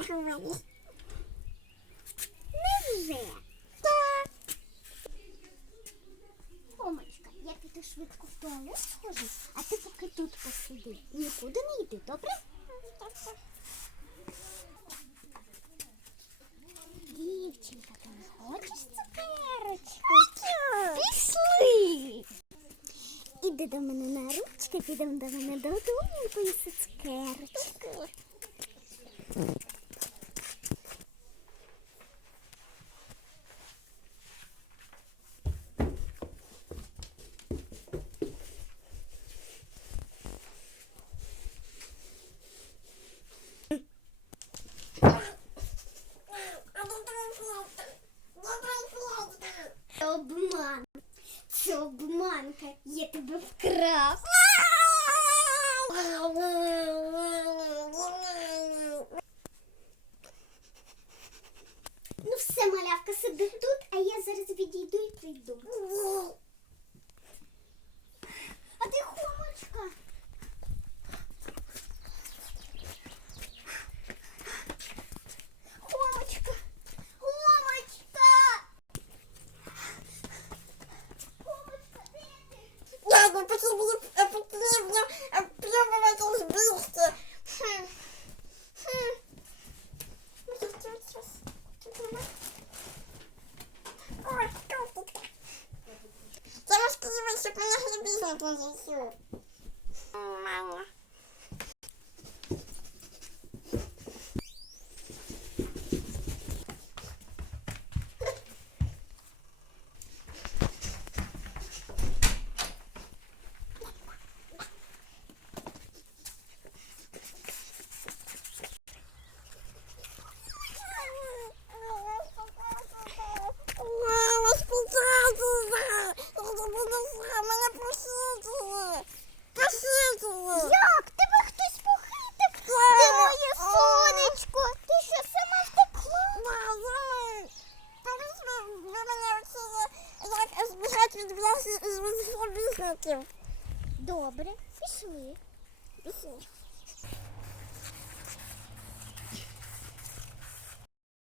від. Невже? Так. Омочка, я піду швидко в туалет схожу, а ти поки тут посиди. Нікуди не йди, добре? Дівчинка, ти не хочеш цукерочку? Пішли! Іди до мене на ручки, підемо до мене додому і поїси цукерочку. Це обман. Це обманка. Я тебе вкрав. Ну все, малявка, сиди тут, а я зараз відійду і прийду. Мене грабіжник не буду мене похитили. Похитили. Як? Тебе хтось похитив? Ти моє сонечко. Ти що сама втекла? Ви мене вчили, як збігати від власних з грабіжників. Добре, пішли. Пішли.